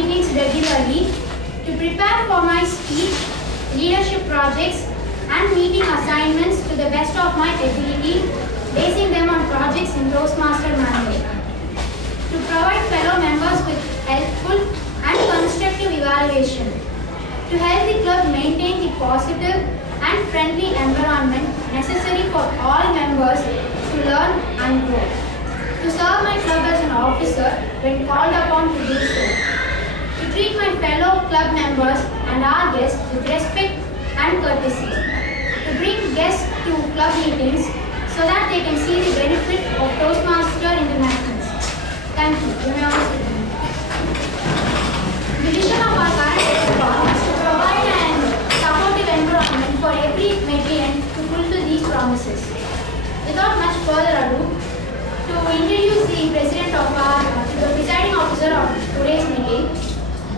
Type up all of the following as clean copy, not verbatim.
meetings regularly to prepare for my speech, leadership projects, and meeting assignments to the best of my ability, basing them on projects in Toastmaster manual. To provide fellow members with helpful and constructive evaluation. To help the club maintain the positive and friendly environment necessary for all members to learn and grow. To serve my club as an officer when called upon to do so. To treat my fellow club members and our guests with respect and courtesy. To bring guests to club meetings so that they can see the benefit of Toastmaster International. Thank you. You may also sit down. The vision of our current ESCOM is to provide an supportive environment for every Medleyan to fulfill these promises. Without much further ado, to introduce the presiding officer of today's meeting,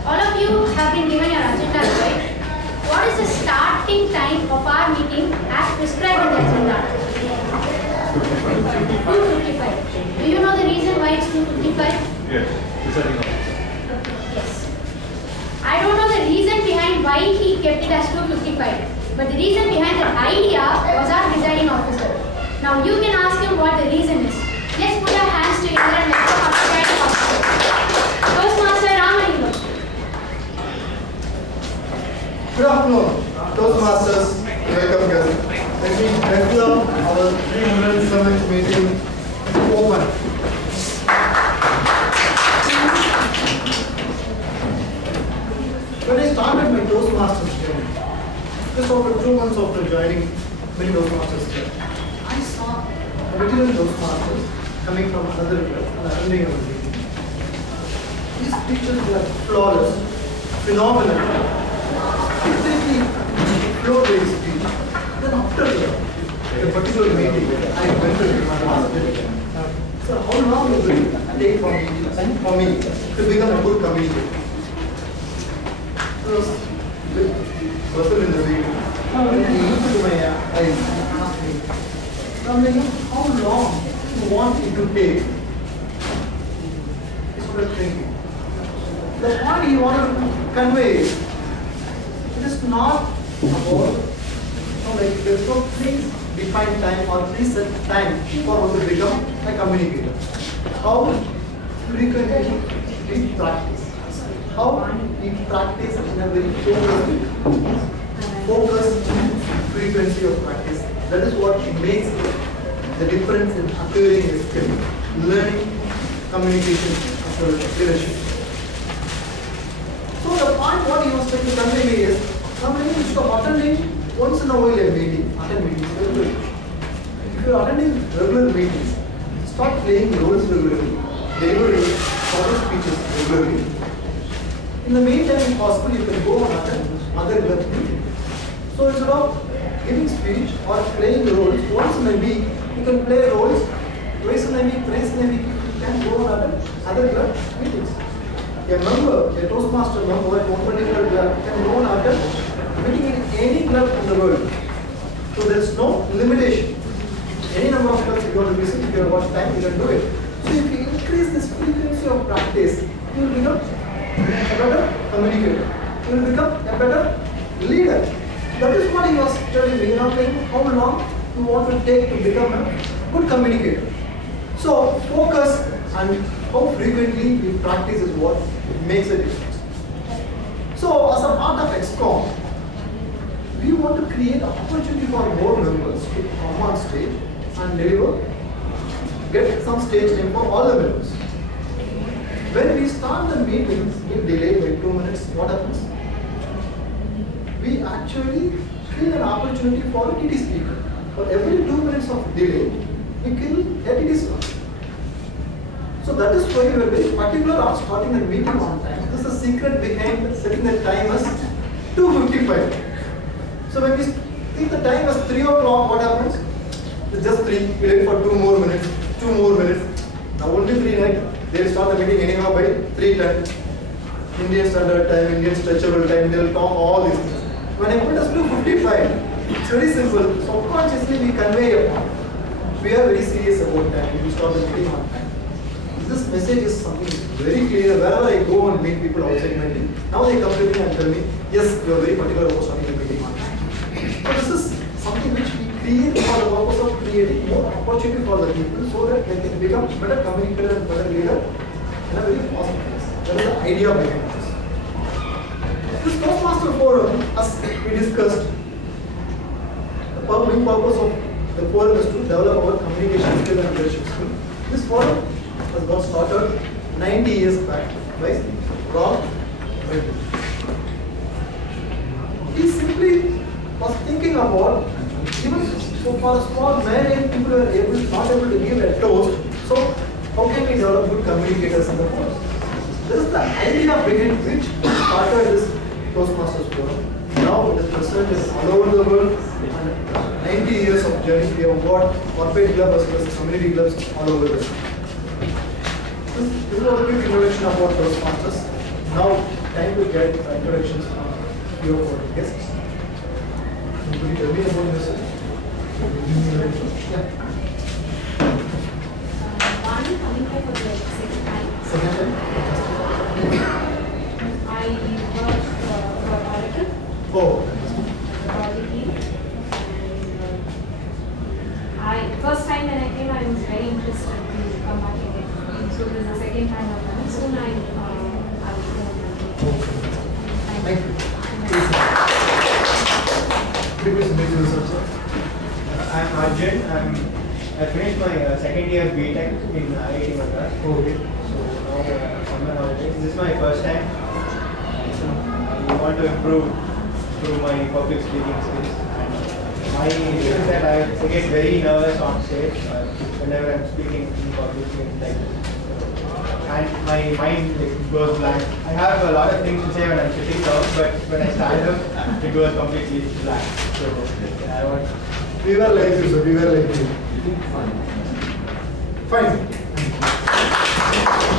all of you have been given your agenda right. What is the starting time of our meeting as prescribed in the agenda? 2:55. Do you know the reason why it's 2:55? Yes, presiding officer. Yes. I don't know the reason behind why he kept it as 2:55, but the reason behind the idea was our presiding officer. Now you can ask him what the reason is. Let's put our hands together and welcome our presiding officer. Toastmaster Ramalingam. Good afternoon, Toastmasters. Welcome guests. Let me declare our 307th meeting open. When I started my Toastmasters journey, just after 2 months after joining many Toastmasters here, I saw veteran Toastmasters coming from another club and attending our meeting. These speeches were flawless, phenomenal, completely flow-based speech. Then after a particular meeting, I went to him. So how long will it take for me to become a good communicator? Person in the meeting, when he looked into my eyes and asked me, Ramalingam, how long do you want it to take? He started thinking. The point he wanted to convey is, it is not about, like there's no predefined time or preset time for one to become a communicator. How frequently we practice. How we practice in a very focused frequency of practice. That is what makes the difference in acquiring a skill, learning communication as well as leadership. So the point what he was trying to convey me is, instead of attending once in a while a meeting, attend meetings regularly. If you are attending regular meetings, start playing roles regularly, delivering public speeches regularly. In the meantime, if possible, you can go and attend other club meetings. So instead of giving speech or playing roles once in a week, you can play roles twice in a week, thrice in a week. You can go and attend other club meetings. A member, a Toastmaster member at one particular club can go and attend meeting in any club in the world. So there is no limitation. Any number of clubs you want to visit, if you have got time, you can do it. So if you increase this frequency of practice, you will become a better communicator. You will become a better leader. That is what he was telling me, how long you want to take to become a good communicator. So focus and how frequently we practice is what makes a difference. So as a part of ESCOM, we want to create opportunity for more members to come on stage and deliver, get some stage time for all the members. When we start the meetings, we delay by 2 minutes, what happens? We actually kill an opportunity for a TT speaker. For every 2 minutes of delay, we kill a TT slot. So that is why we are very particular on starting the meeting on time. This is the secret behind setting the time as 2:55. So when we think the time as 3 o'clock, what happens? It's just 3, we wait for 2 more minutes, 2 more minutes. Now only 3, right? They'll start the meeting anyhow by 3:10. Indian standard time, Indian stretchable time, they'll talk all these things. When I put us 2:55, it's very simple. Subconsciously we convey a point. We are very serious about time. We start the meeting on time. this message is something very clear. Wherever I go and meet people outside my team, now they come to me and tell me, yes, you are very particular about starting a meeting on time. So this is something which we create for the purpose of creating more opportunity for the people so that they can become better communicator and better leader in a very fast pace. That is the idea behind this. This Toastmaster Forum, as we discussed, the main purpose of the forum is to develop our communication skill and leadership skill. This forum has got started 90 years back by Ron Medley. He simply was thinking about, even for a small man, people are not able to give a toast, so how can we develop good communicators in the forum? This is the idea behind which started this Toastmasters Forum. Now it is present all over the world, and 90 years of journey. We have got corporate clubs as well as community clubs all over the world. This is a quick introduction about Toastmasters. Now, time to get introductions from your four guests. Could you tell me about yourself? Yeah. One coming here for the second time. Second time? I worked for Oracle. Oh. First time when I came, I was very interested to come back again. So this is the second time I've done it. Soon I will go. Thank you. Please introduce yourself, sir. I'm Arjun. I finished my second year B.Tech in IIT Madras. Okay. So now summer holidays. This is my first time. I want to improve my public speaking skills. My issue is that I get very nervous on stage whenever I'm speaking in public things like this. And my mind goes blank. I have a lot of things to say when I'm sitting down, but when I stand up, it goes completely blank. So I want. We were like you, sir. We were like you. Fine. Fine.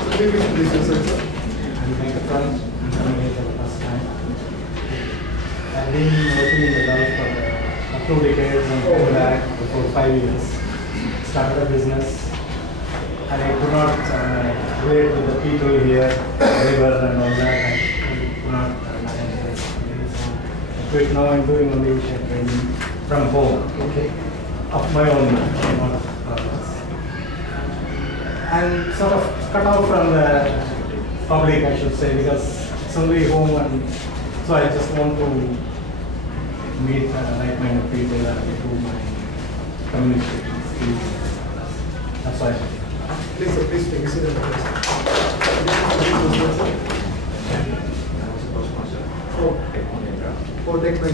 So please introduce yourself, sir. I'm Megatron. I'm coming here for the first time. I've been working in the Gulf for up 2 decades and over that for 5 years. Started a business and I could not relate with the people here, labor and all that. I could not manage this. So I quit now. I'm doing only leadership training from home. Okay. Of my own, not of others. I'm sort of cut off from the public, I should say, because it's only home, and so I just want to meet like-minded people and improve my communication skills. That's why. Please, sir, please take a seat. Oh, take my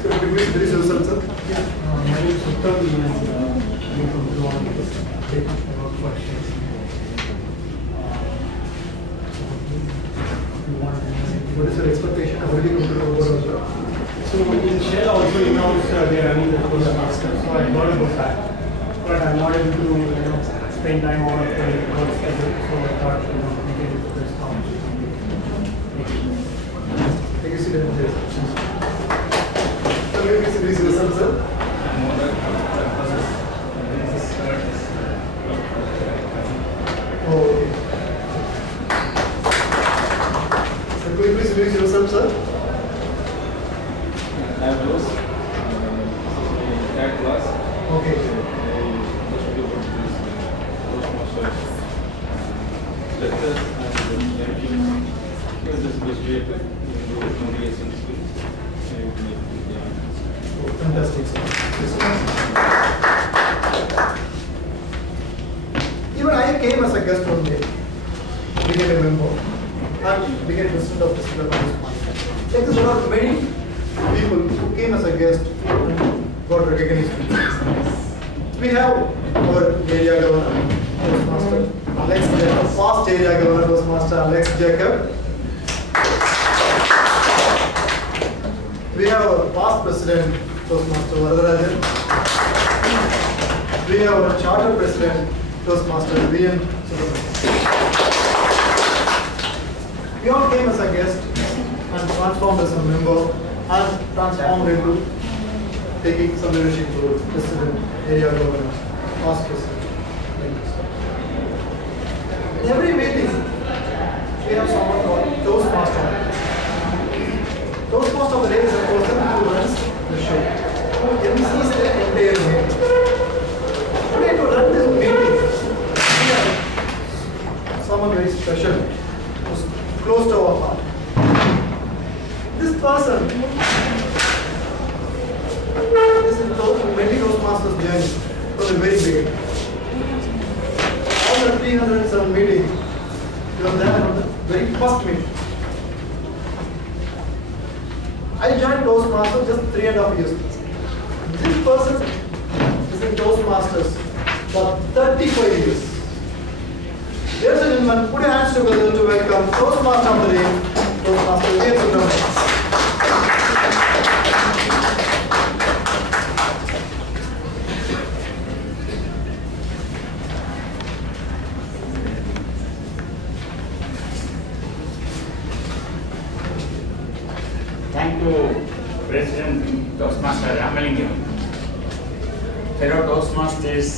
Could you please introduce yourself, sir? My name is Uttam and I'm from Goa. What is your expectation? How did you come to know about also? So in Shell also in-house they are running the Toastmaster, so I got about that. But I'm not able to spend time on the work schedule, so I thought we can do this now. Take a seat and please. Sir, please introduce yourself, sir. Oh, okay. Sir, could you please introduce yourself, sir? I'm Rose. That class. Okay. Most of lectures and lecturing. This is best way to improve communication skills. Oh, fantastic, sir. Even I came as a guest one day, became a member, and became president of this club. Like this, there are many people who came as a guest and got recognized. We have our area governor, Toastmaster Alex Jacob, past area governor, Toastmaster Alex Jacob. We have our past president, Toastmaster Varadarajan. We have our charter president, Toastmaster Vian. Beyond came as a guest and transformed as a member and transformed into taking some leadership roles, president, area governor, past president. In every meeting, we have someone called Toastmaster. Toastmaster of the day is a person who runs the show, who MCs the entire meeting. Today to run this meeting, we have someone very special, who's close to our heart. This person, this is Medley Toastmasters journey from the very beginning. All the 307 meetings, he was there on the very first meeting. I joined Toastmasters just 3.5 years. This person is in Toastmasters for 35 years. Ladies and gentlemen, put your hands together to welcome Toastmaster of the day, Toastmaster Medley. Thank you, President Toastmaster Ramalingam, fellow Toastmasters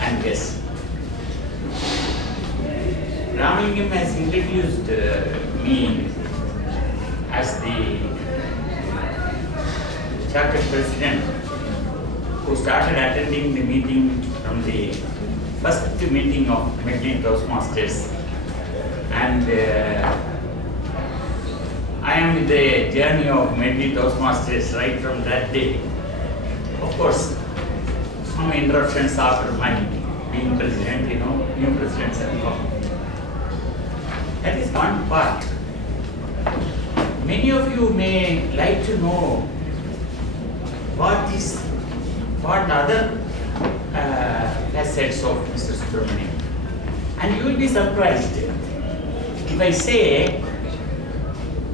and guests. Ramalingam has introduced me as the chartered president who started attending the meeting from the first meeting of Medley Toastmasters, and I am with the journey of Medley Toastmasters right from that day. Of course, some interruptions after my being president, new presidents have come. That is one part. Many of you may like to know what other facets of Mr. Subramanian. And you will be surprised if I say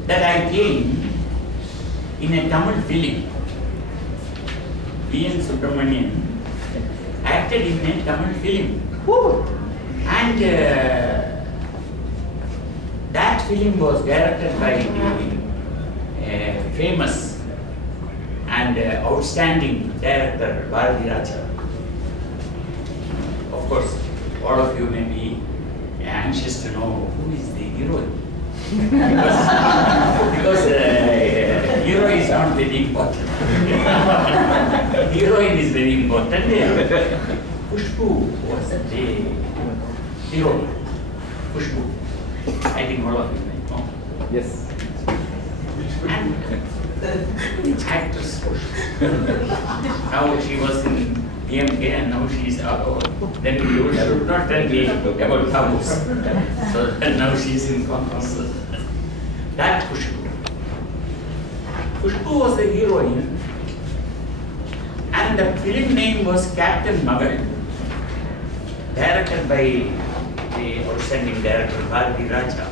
that I came in a Tamil film. B.N. Subramanian acted in a Tamil film. And that film was directed by the famous and outstanding director Bharati Raja. Of course, all of you may be anxious to know who is the hero. because hero is not very important. Heroine is very important. Pushpu was the hero. Pushpu. I think all of you know. Yes. And which actress Pushpu? Now she was in DMK and now she is then you would not tell me about Thamus. So now she is in Congress. That Pushpu. Pushpu was the heroine, and the film name was Captain Magal, directed by the outstanding director Bharati Raja.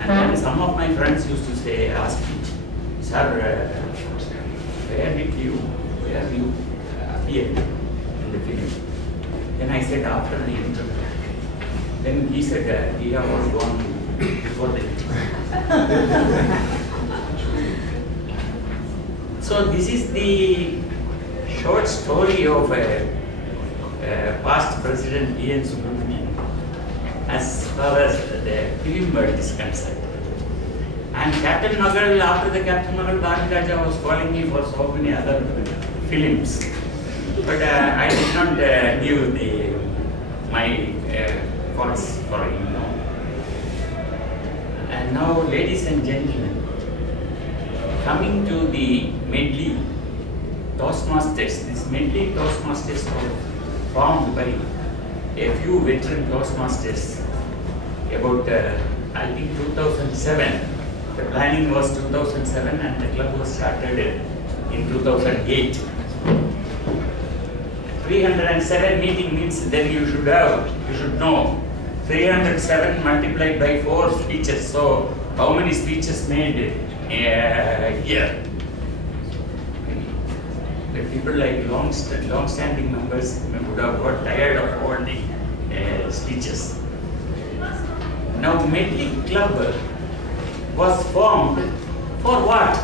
And then some of my friends used to ask me, "Sir, where did you appear in the film?" Then I said, "After the interview." Then he said, "He was gone before the interview." So this is the short story of past President B.N. Subramanian as far as the film world is concerned. And Captain Magal, after the Captain Magal, Bharati Raja was calling me for so many other films. But I did not give my thoughts for him. And now, ladies and gentlemen, coming to the Medley Toastmasters, this Medley Toastmasters was formed by a few veteran Toastmasters about, I think, 2007. The planning was 2007 and the club was started in 2008. 307 meeting means then you should know 307 multiplied by 4 speeches. So how many speeches made here? The people like long-standing members would have got tired of all the speeches. Now, Medley Club was formed for what?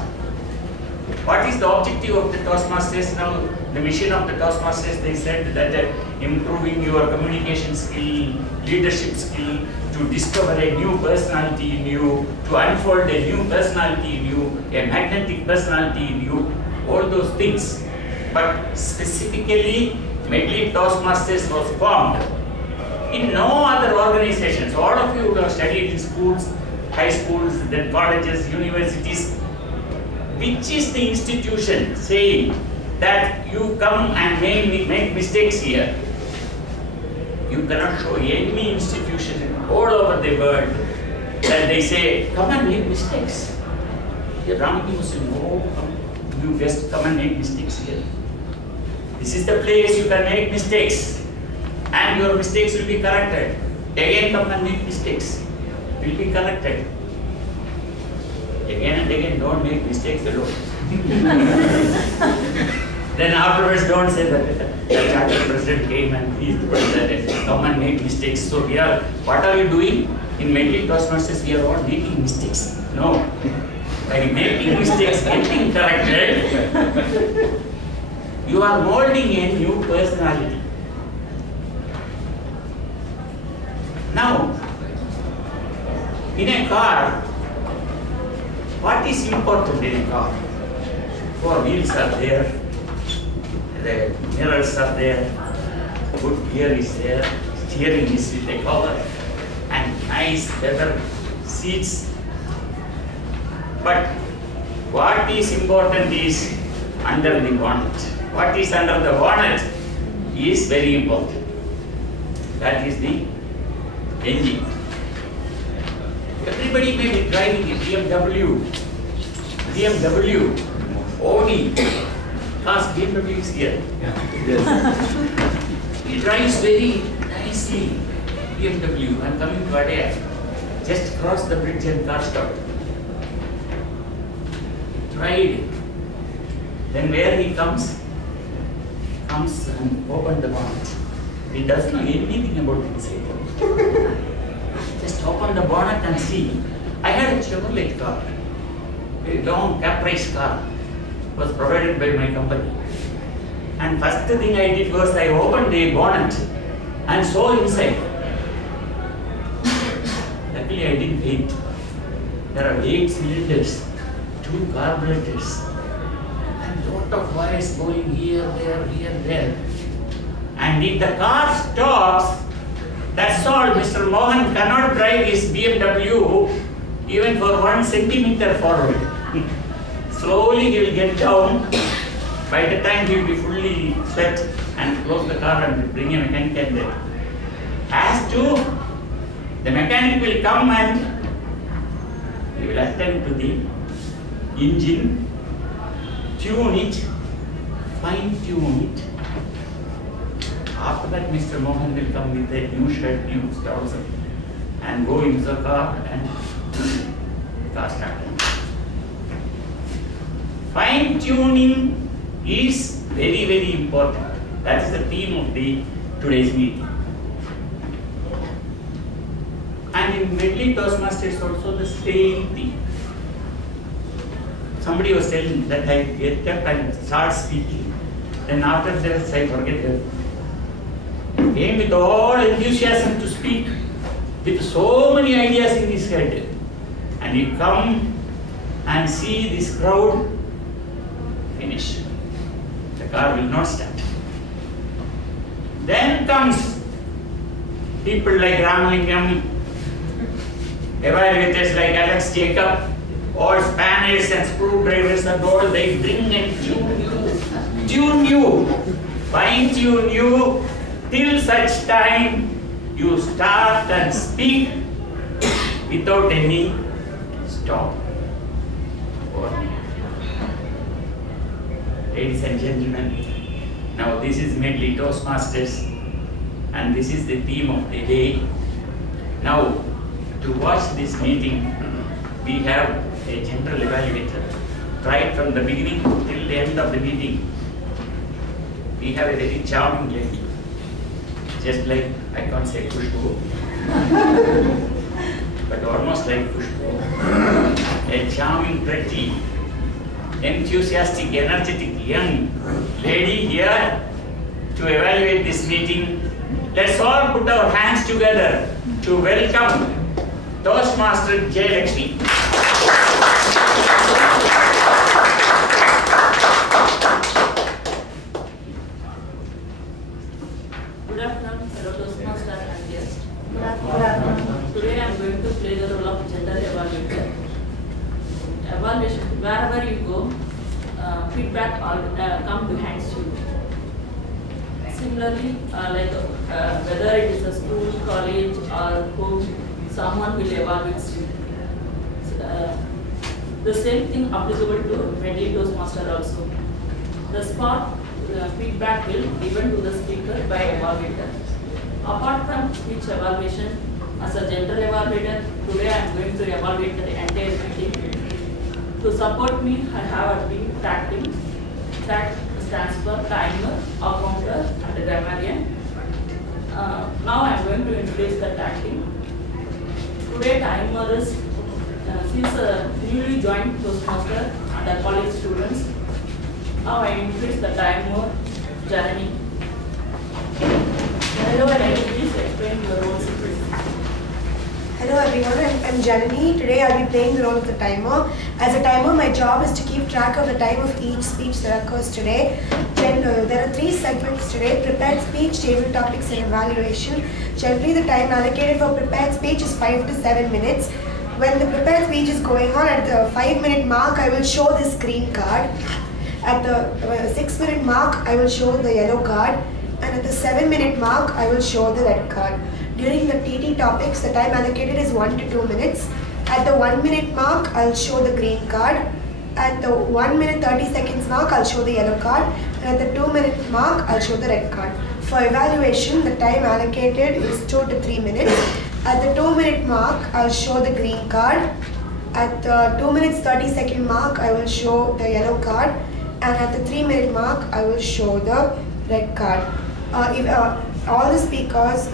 What is the objective of the Toastmasters? Now, the mission of the Toastmasters, they said that improving your communication skill, leadership skill, to discover a new personality in you, to unfold a new personality in you, a magnetic personality in you, all those things. But specifically, Medley Toastmasters was formed in no other organizations. All of you have studied in schools, high schools, then colleges, universities. Which is the institution saying that you come and make mistakes here? You cannot show any institution all over the world that they say, come and make mistakes. The Ramaki will say, no, you just come and make mistakes here. This is the place you can make mistakes. And your mistakes will be corrected. Again come and make mistakes. Will be corrected. Again and again, don't make mistakes alone. Then afterwards, don't say that the charter president came and he told that come and make mistakes. So what are you doing? In Medley Toastmasters, we are all making mistakes. No. By making mistakes, getting corrected, you are molding a new personality. Now, in a car, what is important in a car? Four wheels are there, the mirrors are there, good gear is there, steering is with a cover, and nice leather seats. But what is important is under the bonnet. What is under the bonnet is very important. That is the engine. Everybody may be driving a BMW, Audi, because BMW is here. Yes. He drives very nicely, BMW. I'm coming to Adaya. Just cross the bridge and car stopped. Tried. Then where he comes and open the bonnet. He doesn't know anything about inside. Just open the bonnet and see. I had a Chevrolet car, a long Caprice car, was provided by my company. And first thing I did was I opened the bonnet and saw inside. Luckily I didn't faint. There are 8 cylinders, 2 carburetors, and lot of wires going here, there. And if the car stops, that's all. Mr. Mohan cannot drive his BMW even for 1 centimeter forward. Slowly he will get down. By the time he will be fully sweat and close the car and bring a mechanic and there. As to the mechanic will come and he will attend to the engine, tune it, fine tune it. After that, Mr. Mohan will come with a new shirt, new trouser, and go into the car and car started. Fine tuning is very, very important. That is the theme of today's meeting. And in Medley Toastmasters also the same thing. Somebody was telling that I get up and start speaking. Then after that I forget it. Came with all enthusiasm to speak, with so many ideas in his head. And he come and see this crowd, finish. The car will not start. Then comes people like Ramalingam, evaluators like Alex Jacob, all spanners and screwdrivers and all, they bring and tune you, fine tune you, till such time you start and speak without any stop. Ladies and gentlemen, now this is Medley Toastmasters and this is the theme of the day. Now, to watch this meeting, we have a general evaluator. Right from the beginning till the end of the meeting, we have a very charming lady. Just like, I can't say Khushbu. but almost like Pushpo. A charming, pretty, enthusiastic, energetic young lady here to evaluate this meeting. Let's all put our hands together to welcome Toastmaster J. Lakshmi. Good afternoon, fellow Toastmaster and guests. Today I am going to play the role of gender evaluator. Evaluation, wherever you go, feedback come behind you. Similarly, whether it is a school, college, or home, someone will evaluate you. The same thing applicable to Medley Toastmaster also. The spot feedback will be given to the speaker by evaluator. Apart from speech evaluation, as a gender evaluator, today I am going to evaluate the entire meeting. To support me, I have a team TAC. TAC stands for timer, accounter, and grammarian. Now I am going to introduce the TAC team. Today timer is she is a newly joined Toastmaster and a college students. Now I introduce the timer, Janani. Hello, and please explain your roles. Hello everyone, I'm Janani. Today I'll be playing the role of the timer. As a timer, my job is to keep track of the time of each speech that occurs today. There are 3 segments today: prepared speech, table topics, and evaluation. Generally, the time allocated for prepared speech is 5 to 7 minutes. When the prepared speech is going on, at the 5-minute mark, I will show this green card. At the 6-minute mark, I will show the yellow card. And at the 7-minute mark, I will show the red card. During the TT topics, the time allocated is 1 to 2 minutes. At the 1-minute mark, I'll show the green card. At the 1 minute 30 seconds mark, I'll show the yellow card. And at the 2-minute mark, I'll show the red card. For evaluation, the time allocated is 2 to 3 minutes. At the 2-minute mark, I'll show the green card. At the 2 minutes 30 second mark, I will show the yellow card. And at the 3-minute mark, I will show the red card. All the speakers,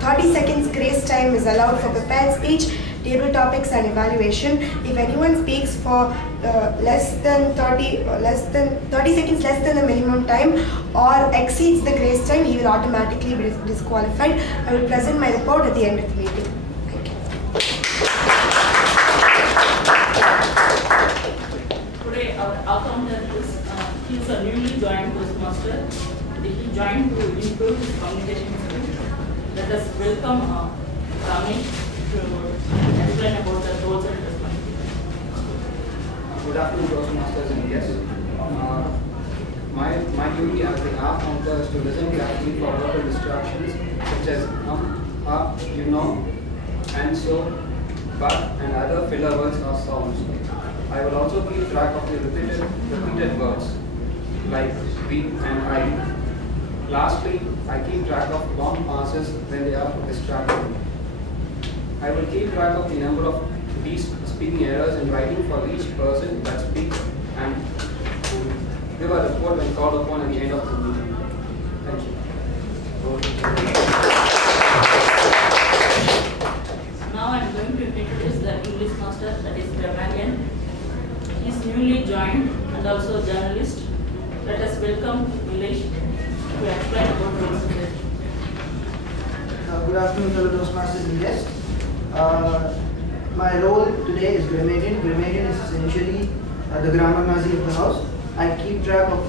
30 seconds grace time is allowed for prepared speech, table topics, and evaluation. If anyone speaks for less than 30 seconds less than the minimum time or exceeds the grace time, he will automatically be disqualified. I will present my report at the end of the meeting. Thank you. Today our accountant is he is a newly joined Toastmaster. He joined to improve his communication skills. Let us welcome Ramesh to explain about the roles and responsibilities. Good afternoon, Toastmasters and guests. My duty as the accountant is to listen carefully for verbal distractions such as you know, and so, but, and other filler words or sounds. I will also keep track of the repeated words like we and I. Lastly, I keep track of long pauses when they are distracting. I will keep track of the number of these speaking errors in writing for each person that speaks and give a report when called upon at the end of the meeting. Thank you. Now I am going to introduce the English master, that is grammarian. He is newly joined and also a journalist. Let us welcome Nilesh to explain about roles and responsibilities. Good afternoon, fellow Toastmasters and guests. My role today is grammarian. Grammarian is essentially the grammar Nazi of the house. I keep track of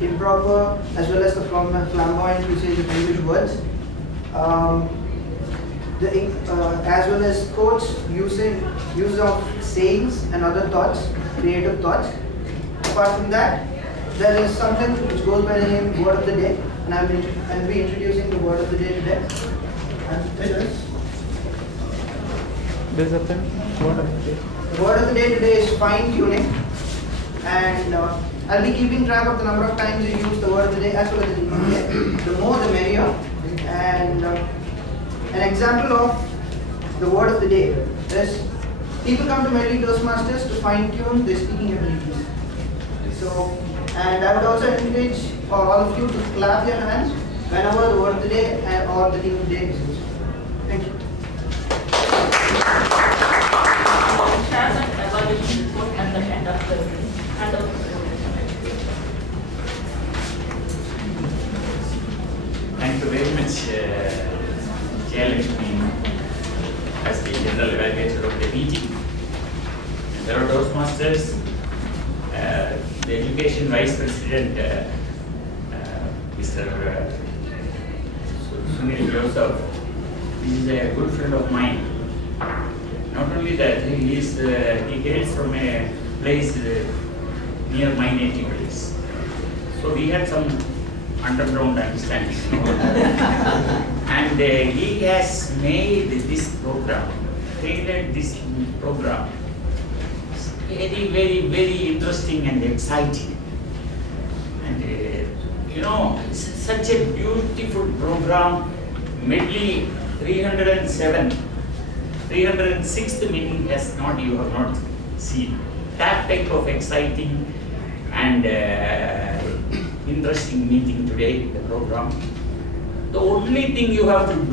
improper as well as the flamboyant usage of English words, as well as quotes, use of sayings and other thoughts, creative thoughts. Apart from that, there is something which goes by the name word of the day, and I'll be introducing the word of the day today. And it is. There's a thing. Word of the day. The word of the day today is fine tuning, and I'll be keeping track of the number of times you use the word of the day as well as the name of the day. The more the merrier. And an example of the word of the day is people come to Medley Toastmasters to fine tune their speaking abilities. So, and I would also encourage for all of you to clap your hands whenever the word of the day or the theme of the day is used. Thank you. hand over. Thank you very much, Jayalakshmi, as the general evaluator of the meeting. And there are Toastmasters, the Education Vice President, Mr. Sunil Joseph. He is a good friend of mine. Not only that, he hails from a place near my native place. So we had some underground understanding. And he has made this program, tailored this program, very, very, very interesting and exciting. And you know, such a beautiful program. Medley 306th meeting you have not seen. That type of exciting and interesting meeting today, the program. The only thing you have to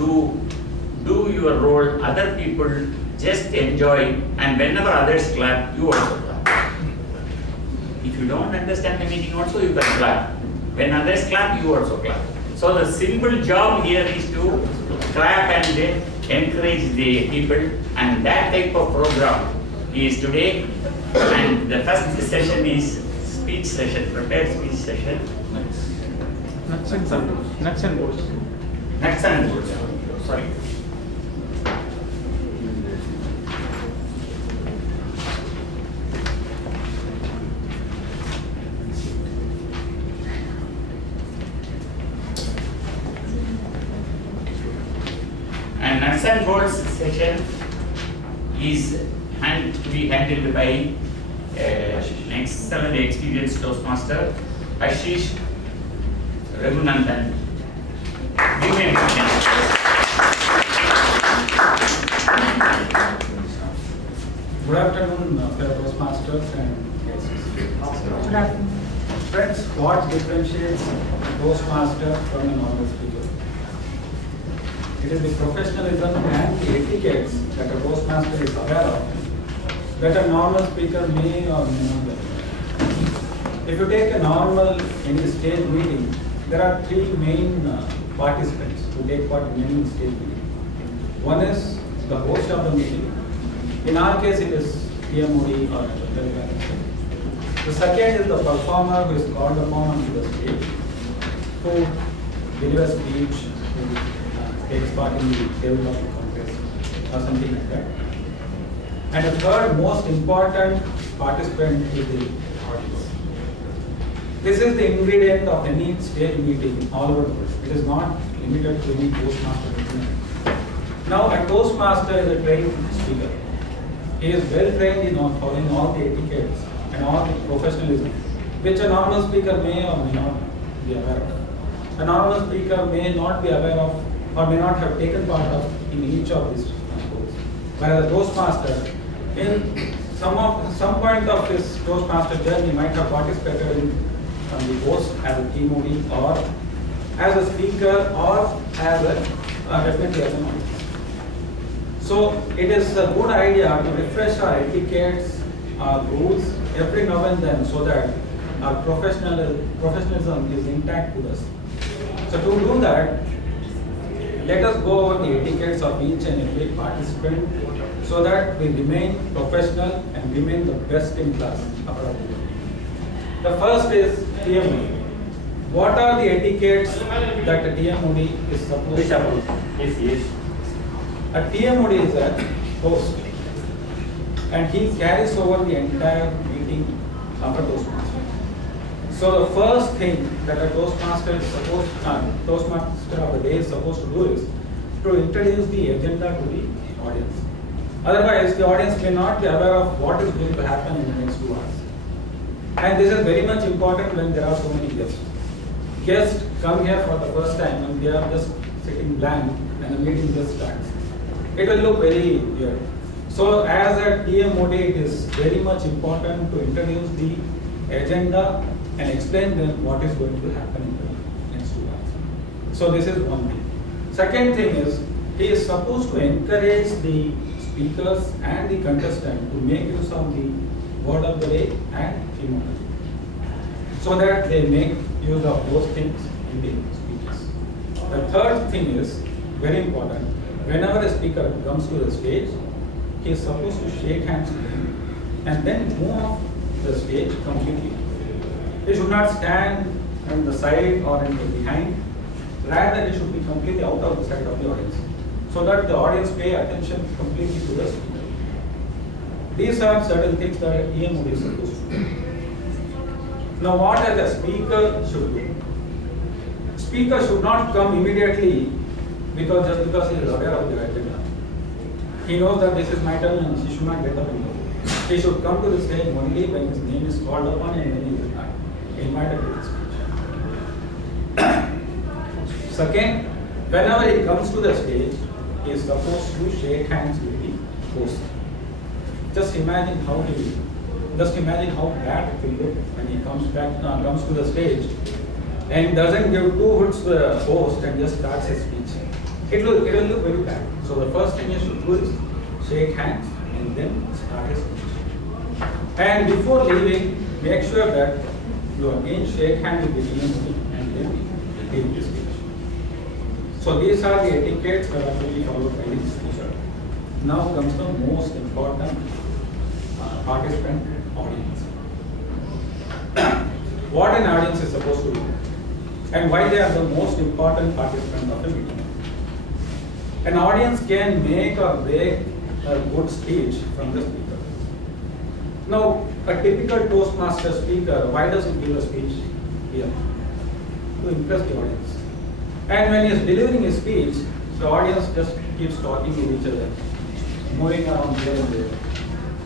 do your role, other people just enjoy, and whenever others clap, you also clap. If you don't understand the meeting also, you can clap. When others clap, you also clap. So the simple job here is to clap and encourage the people, and that type of program is today. And the first session is speech session, prepared speech session. Nuts and bolts. Nuts and bolts. Nuts and bolts. Sorry. And nuts and bolts session is to be handled by an excellent experienced Toastmaster, Ashish Raghunandan. Give me a hand. Good afternoon, fellow Toastmasters and guests. Good afternoon. Friends, what differentiates a Toastmaster from a normal speaker? It is the professionalism and the etiquettes that a Toastmaster is aware of that a normal speaker may or may not be aware of. If you take a normal any stage meeting, there are three main participants who take part in any stage meeting. One is the host of the meeting. In our case, it is TMOD or the second is the performer who is called upon onto the stage, who delivers speech, who takes part in the table of the congress or something like that. And the third most important participant is the audience. This is the ingredient of any stage meeting all over the world. It is not limited to any Toastmaster meeting. Now, a Toastmaster is a trained speaker. He is well trained in following all the etiquettes and all the professionalism, which a normal speaker may or may not be aware of. A normal speaker may not be aware of or may not have taken part of in each of these courses. Whereas a Toastmaster, in some point of his Toastmaster journey, might have participated in the host as a TMOD or as a speaker or as definitely as an audience. So it is a good idea to refresh our etiquettes, our rules every now and then, so that our professionalism is intact with us. So to do that, let us go over the etiquettes of each and every participant, so that we remain professional and remain the best in class across the world. The first is TMOD. What are the etiquettes that a TMOD is supposed to follow? Yes. A TMOD is a host, and he carries over the entire meeting of a Toastmaster. So the first thing that a Toastmaster of the day is supposed to do is to introduce the agenda to the audience. Otherwise, the audience may not be aware of what is going to happen in the next 2 hours. And this is very much important when there are so many guests. Guests come here for the first time and they are just sitting blank and the meeting just starts. It will look very weird. So as a TMOD, it is very much important to introduce the agenda and explain them what is going to happen in the next 2 hours. So this is one thing. Second thing is, he is supposed to encourage the speakers and the contestant to make use of the word of the day and theme of the day, so that they make use of those things in the speeches. The third thing is very important. Whenever a speaker comes to the stage, he is supposed to shake hands with him and then move off the stage completely. He should not stand on the side or in the behind. Rather, he should be completely out of the sight of the audience, so that the audience pay attention completely to the speaker. These are certain things that EMOD is supposed to do. Now, what as a speaker should do? Speaker should not come immediately because he is aware of the agenda. He knows that this is my turn and he should not get up and go. He should come to the stage only when his name is called upon and when he is invited to the speech. Second, whenever he comes to the stage, he is supposed to shake hands with the host. Just imagine how bad it will look when he comes to the stage and doesn't give 2 hoots to the host and just starts his speech. It will look very bad. So the first thing you should do is shake hands and then start his speech. And before leaving, make sure that you again shake hands with the EMOD and then leave the speech. So these are the etiquettes that are to be followed by the speaker. Now comes the most important participant, audience. What an audience is supposed to do and why they are the most important participant of the meeting. An audience can make or break a good speech from the speaker. Now, a typical Toastmaster speaker, why does he give a speech here? To impress the audience. And when he is delivering his speech, the audience just keeps talking with each other, moving around here and there,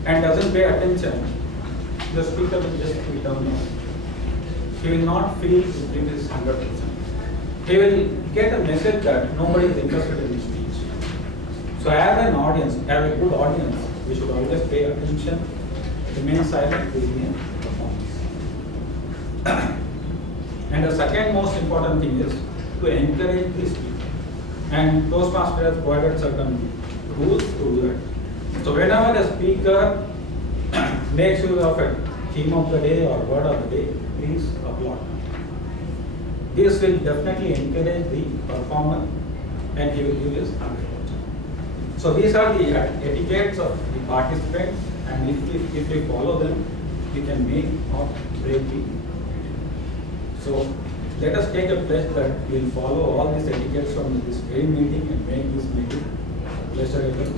and doesn't pay attention. The speaker will just be turned off. He will not feel to give his 100%. He will get a message that nobody is interested in his speech. So as an audience, as a good audience, we should always pay attention, remain silent during a performance. And the second most important thing is to encourage the speaker. And Toastmaster has provided certain rules to do it. So whenever the speaker makes use of a theme of the day or word of the day, please applaud. This will definitely encourage the performer and he will give his 100%. So these are the etiquettes of the participants, and if we follow them, we can make or break the meeting. So let us take a pledge that we will follow all these etiquettes from this very meeting and make this meeting pleasurable.